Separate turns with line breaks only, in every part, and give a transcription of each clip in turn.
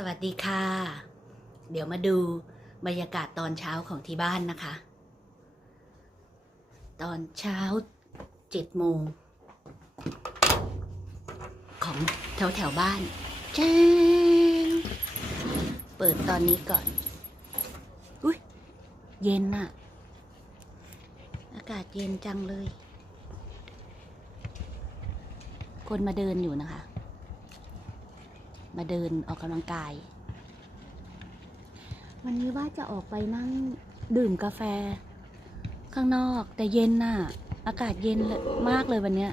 สวัสดีค่ะ เดี๋ยวมาดูบรรยากาศตอนเช้าของที่บ้านนะคะ ตอนเช้าเจ็ดโมง ของแถวแถวบ้านแจ้งเปิดตอนนี้ก่อน อุ้ยเย็นน่ะอากาศเย็นจังเลย คนมาเดินอยู่นะคะ มาเดินออกกำลังกาย วันนี้ว่าจะออกไปนั่งดื่มกาแฟ ข้างนอกแต่เย็นน่ะ อากาศเย็นเลยมากเลยวันเนี้ย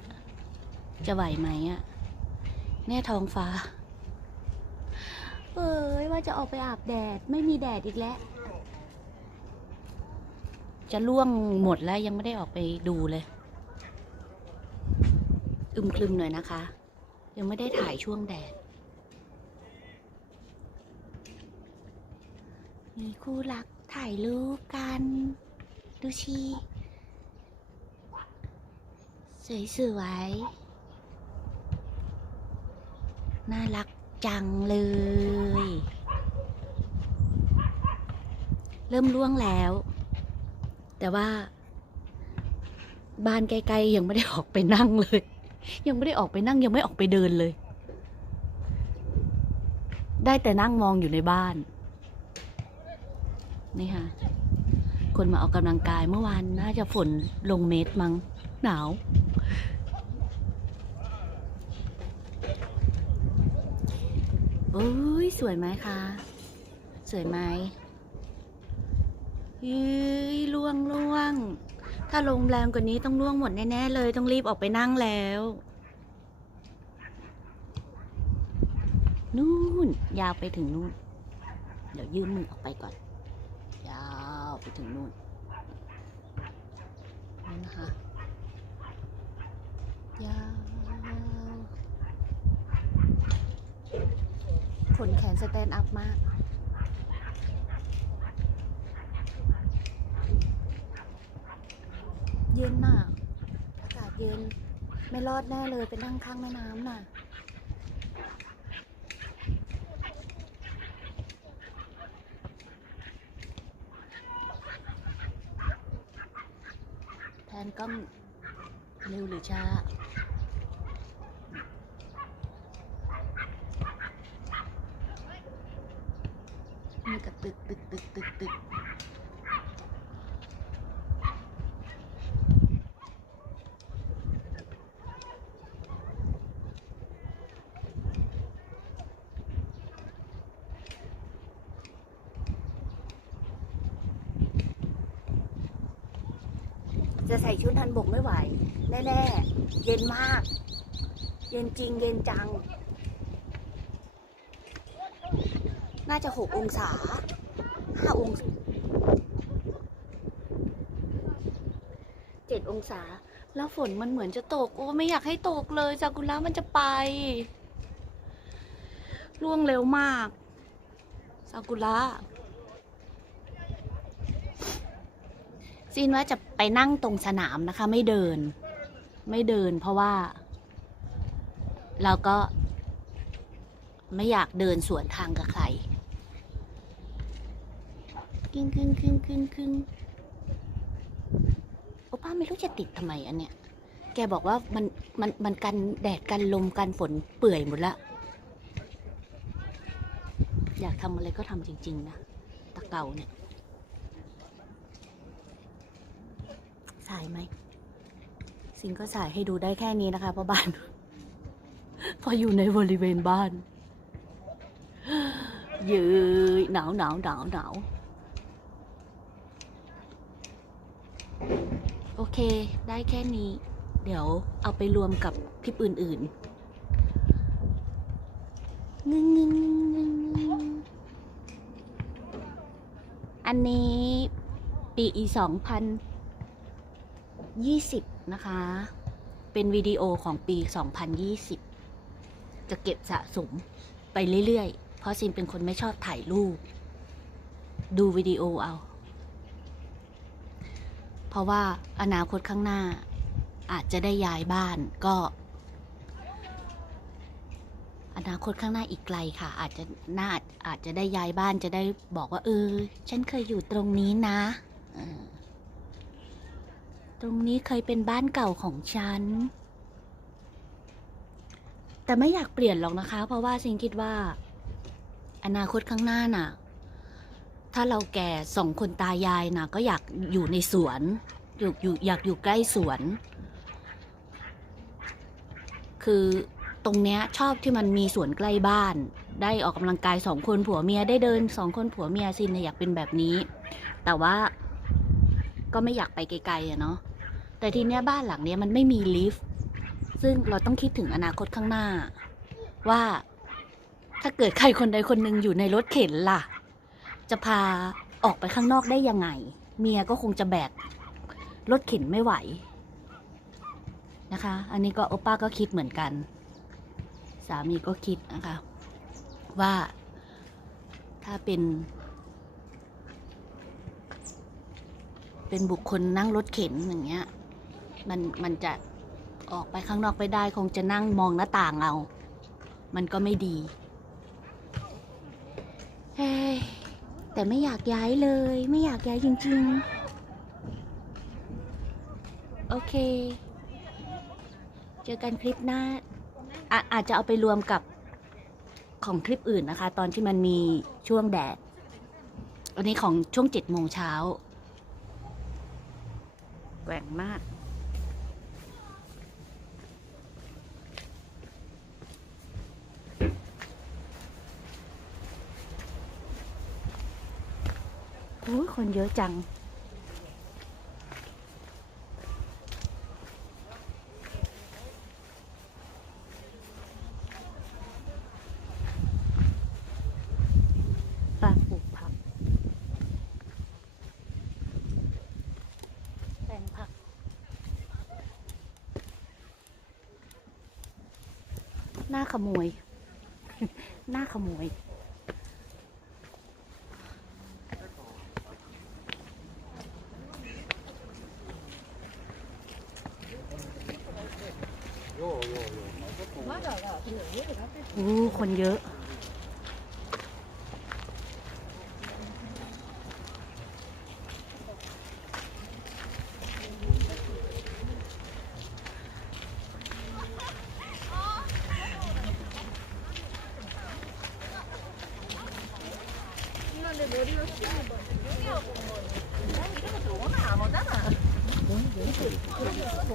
จะไหวไหมอะแน่ท้องฟ้า เอ้ยว่าจะออกไปอาบแดดไม่มีแดดอีกแล้ว จะล่วงหมดแล้วยังไม่ได้ออกไปดูเลยอึมครึมหน่อยนะคะ ยังไม่ได้ถ่ายช่วงแดด มีคู่รักถ่ายรูปกัน ดูชีสวยๆน่ารักจังเลย เริ่มล่วงแล้ว แต่ว่า บ้านใกลๆยังไม่ได้ออกไปนั่งเลย ยังไม่ได้ออกไปนั่งยังไม่ออกไปเดินเลย ได้แต่นั่งมองอยู่ในบ้าน นี่ค่ะ คนมาออกกำลังกายเมื่อวานน่าจะฝนลงเม็ดมั้งหนาว โอ้ย สวยไหมคะ สวยไหมยืยล่วงล่วง ถ้าลงแรงกว่านี้ต้องล่วงหมดแน่ ๆ เลยต้องรีบออกไปนั่งแล้ว นู่น ยาวไปถึงนู่น เดี๋ยวยื่นมือออกไปก่อนาวไปถึงนู่นนี่นะคะยาวขนแขนสแตนด์อัพมาก เย็นน่ะ อากาศเย็น ไม่รอดแน่เลยไปนั่งข้างแม่น้ำน่ะ แทนกล้องเร็วหรือช้า มีกระตึกตึกตึกตึกตึก จะใส่ชุดทันบกไม่ไหว แน่ๆ เย็นมาก เย็นจริง เย็นจัง น่าจะหกองศาห้าองศาเจ็ดองศา แล้วฝนมันเหมือนจะตก โอ้ไม่อยากให้ตกเลยซากุระมันจะไป ร่วงเร็วมากซากุระ ซินว่าจะไปนั่งตรงสนามนะคะ ไม่เดิน ไม่เดิน เพราะว่า เราก็ ไม่อยากเดินสวนทางกับใครกึ่งกึ่งกึ่งกึ่งกึ่งโอป้าไม่รู้จะติดทำไมอันเนี้ย แกบอกว่ามันมันมันกันแดดกันลมกันฝนเปื่อยหมดละ อยากทำอะไรก็ทำจริง ๆ นะตะเก่าเนี่ยายไหมสิงก็สายให้ดูได้แค่นี้นะคะเพราะบ้านเพราะอยู่ในบริเวณบ้านเยืยหนาวหนาวหนาวหนาวโอเค ได้แค่นี้ เดี๋ยวเอาไปรวมกับคลิปอื่นๆงึงงึงงึงงึงงึงอันนี้ปีสองพัน ยี่สิบนะคะ เป็นวิดีโอของปี 2020 จะเก็บสะสมไปเรื่อยๆ เพราะซินเป็นคนไม่ชอบถ่ายรูป ดูวิดีโอเอา เพราะว่าอนาคตข้างหน้าอาจจะได้ย้ายบ้านก็ อนาคตข้างหน้าอีกไกลค่ะ อาจจะน่าอาจจะได้ย้ายบ้านจะได้บอกว่า เออ ฉันเคยอยู่ตรงนี้นะ ตรงนี้เคยเป็นบ้านเก่าของฉัน แต่ไม่อยากเปลี่ยนหรอกนะคะ เพราะว่าซิงคิดว่า อนาคตข้างหน้าน่ะ ถ้าเราแก่สองคนตายายน่ะ ก็อยากอยู่ในสวน อยู่อยู่อยากอยู่ใกล้สวน คือตรงเนี้ยชอบที่มันมีสวนใกล้บ้าน ได้ออกกำลังกายสองคนผัวเมียได้เดินสองคนผัวเมียซินน่ะอยากเป็นแบบนี้ แต่ว่าก็ไม่อยากไปไกลๆอะเนาะ แต่ทีเนี้ยบ้านหลังเนี้ยมันไม่มีลิฟต์ซึ่งเราต้องคิดถึงอนาคตข้างหน้า ว่าถ้าเกิดใครคนใดคนหนึ่งอยู่ในรถเข็นล่ะ จะพาออกไปข้างนอกได้ยังไง เมียก็คงจะแบกรถเข็นไม่ไหวนะคะ อันนี้ก็โอป้าก็คิดเหมือนกัน สามีก็คิดนะคะ ว่าถ้าเป็น เป็นบุคคลนั่งรถเข็นอย่างเงี้ย มันมันจะออกไปข้างนอกไปได้คงจะนั่งมองหน้าต่างเอา มันก็ไม่ดีเฮ้แต่ไม่อยากย้ายเลย ไม่อยากย้ายจริงๆ โอเค เจอกันคลิปหน้าอาอาจจะเอาไปรวมกับของคลิปอื่นนะคะ ตอนที่มันมีช่วงแดด อันนี้ของช่วงเจ็ดโมงเช้าแหว่งมาก โอ้คนเยอะจัง ปลาปลูกผัก แปลงผัก หน้าขโมย หน้าขโมย เยอะ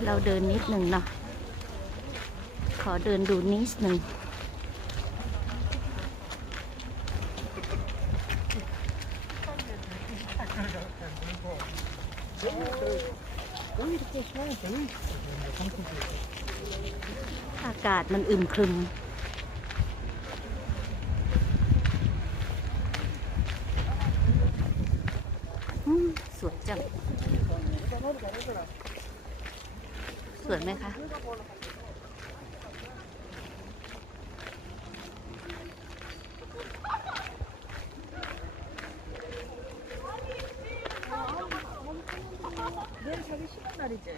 เราเดินนิดหนึ่งเนาะ ขอเดินดูนิดหนึ่ง อากาศมันอึมครึม อืมสวยจัง สวยไหมคะ
내일 자기 쉬는 날이지?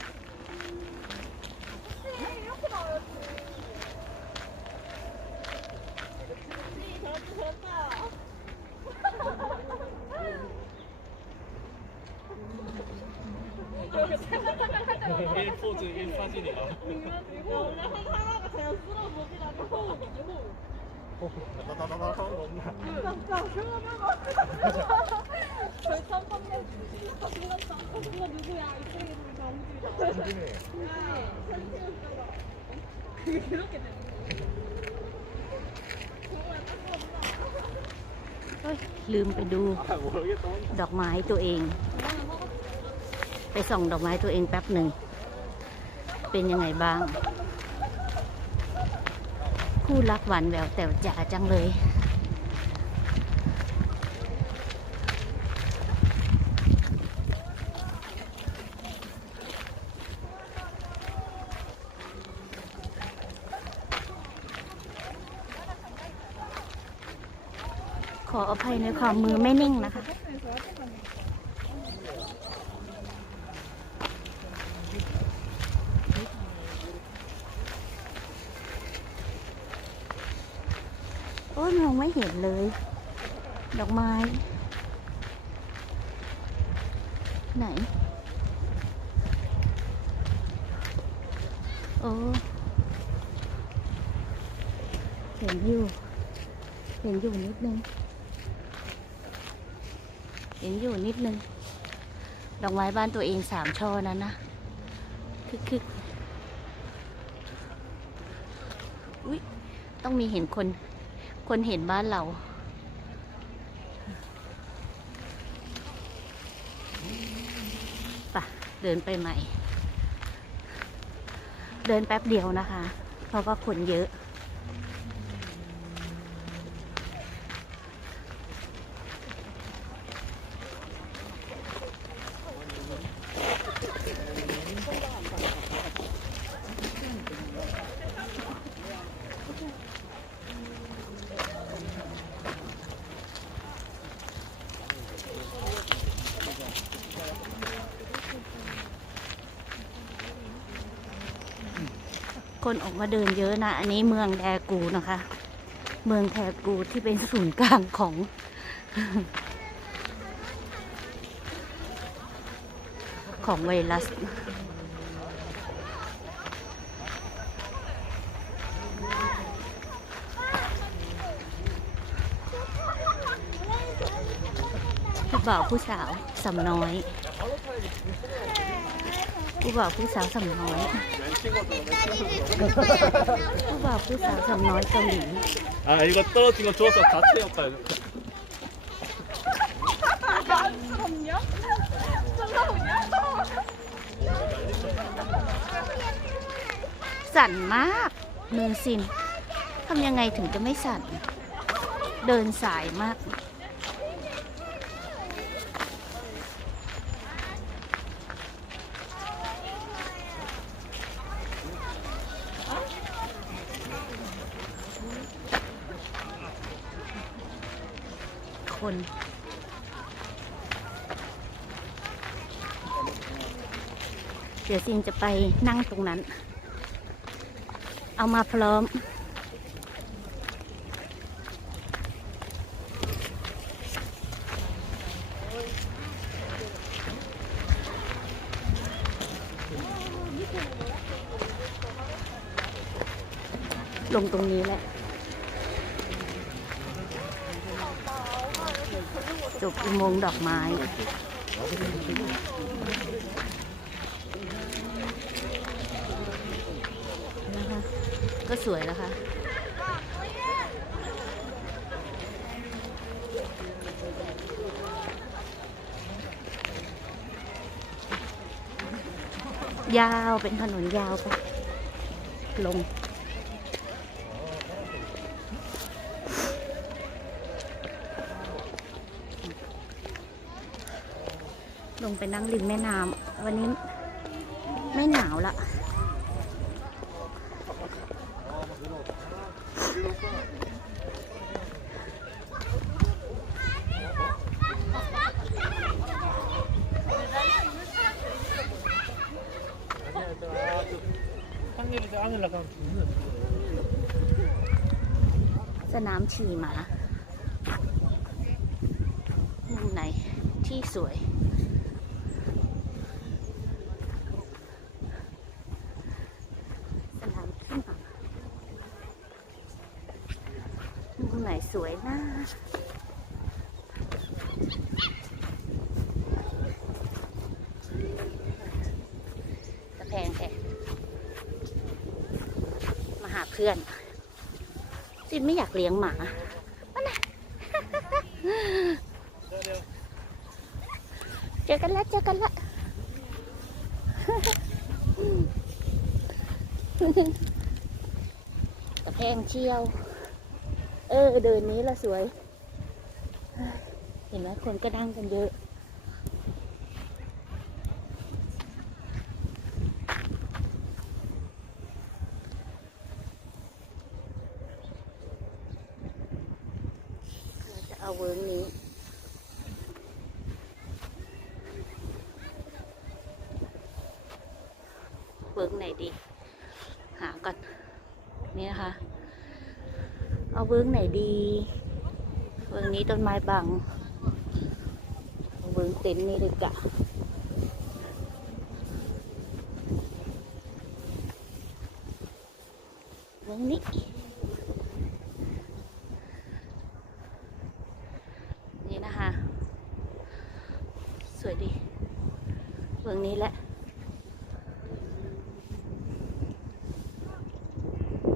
사진이야. 나나나나 하는 거 없나? 현진이.
เฮ้ย ลืมไปดู
아 모르겠다.
ดอกไม้ตัวเอง ไปส่องดอกไม้ตัวเองแป๊บหนึ่ง เป็นยังไงบ้าง คู่รักหวานแววแต่จ๋าจังเลยขออภัยในความมือไม่นิ่งนะคะ ไม่เห็นเลย ดอกไม้ ไหน โอ้เห็นอยู่ เห็นอยู่นิดนึง เห็นอยู่นิดนึง ดอกไม้บ้านตัวเองสามช่อนั้นนะคึกคึกอุ้ยต้องมีเห็นคน คนเห็นบ้านเราปะเดินไปใหม่ เดินแป๊บเดียวนะคะ เพราะว่าคนเยอะ คนออกมาเดินเยอะนะ อันนี้เมืองแดกูนะคะ เมืองแทกูที่เป็นศูนย์กลางของของไวรัส ผู้บ่าวผู้สาวสำน้อย ผู้บ่าวผู้สาวสำน้อย ผู้บ่าวผู้สาวสำน้อยเกาหลี
아 이거 떨어진 거 주워서 다 채웠다.
สั่นมากมือซินทำยังไงถึงจะไม่สั่น เดินสายมาก คน เดี๋ยวซินจะไปนั่งตรงนั้น เอามาพร้อม ลงตรงนี้แหละ จบ อุโมงดอกไม้นะคะก็สวยแล้วค่ะยาวเป็นถนนยาวไปลง ไปนั่งริมแม่น้ำวันนี้ไม่หนาวละสนามฉี่หมามุมไหนที่สวย สวยนะจะแพงแค่มาหาเพื่อนจินไม่อยากเลี้ยงหมามานะเจอกันแล้วเจอกันแล้วตะแพงเชียว เออเดินนี้ละสวย เห็นไหมคนก็นั่งกันเยอะ เราจะเอาเวิร์กนี้ เวิร์กไหนดี หาก่อน นี่นะคะ เอาเวิร์กไหนดีเบื้องนี้ต้นไม้บังเบื้องเต็นท์นี่เลยกะเบื้องนี้นี่นะคะ สวยดีเบื้องนี้แหละ